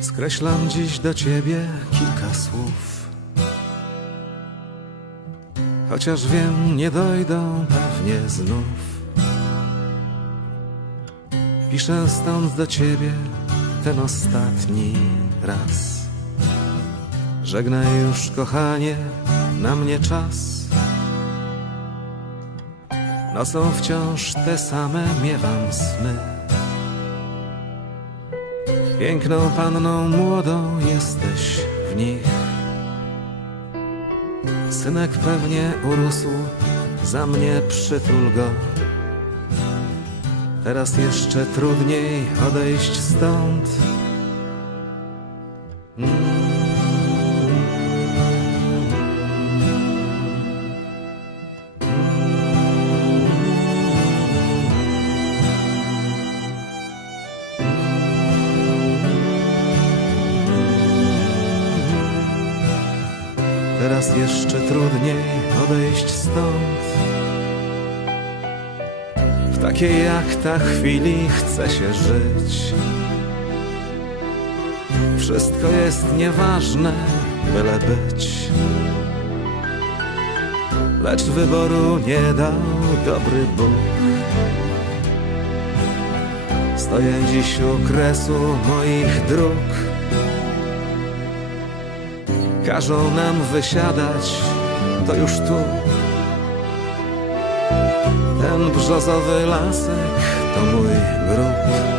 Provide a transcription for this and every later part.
Skreślam dziś do ciebie kilka słów. Chociaż wiem, nie dojdą pewnie znów. Piszę stąd do ciebie ten ostatni raz. Żegnaj już, kochanie, na mnie czas. Nocą wciąż te same miewam sny. Piękną panną młodą jesteś w nich. Synek pewnie urósł, za mnie przytul go. Teraz jeszcze trudniej odejść stąd. Teraz jeszcze trudniej odejść stąd. W takiej jak ta chwili chce się żyć. Wszystko jest nieważne, byle być. Lecz wyboru nie dał dobry Bóg. Stoję dziś u kresu moich dróg. Każą nam wysiadać, to już tu. Ten brzozowy lasek to mój grób.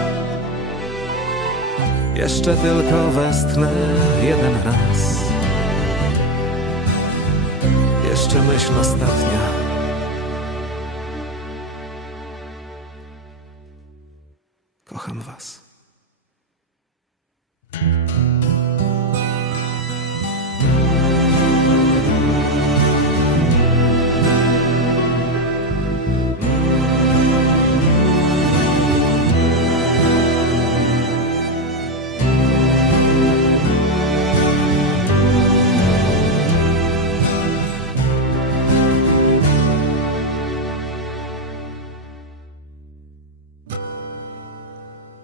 Jeszcze tylko westchnę jeden raz. Jeszcze myśl ostatnia. Kocham was.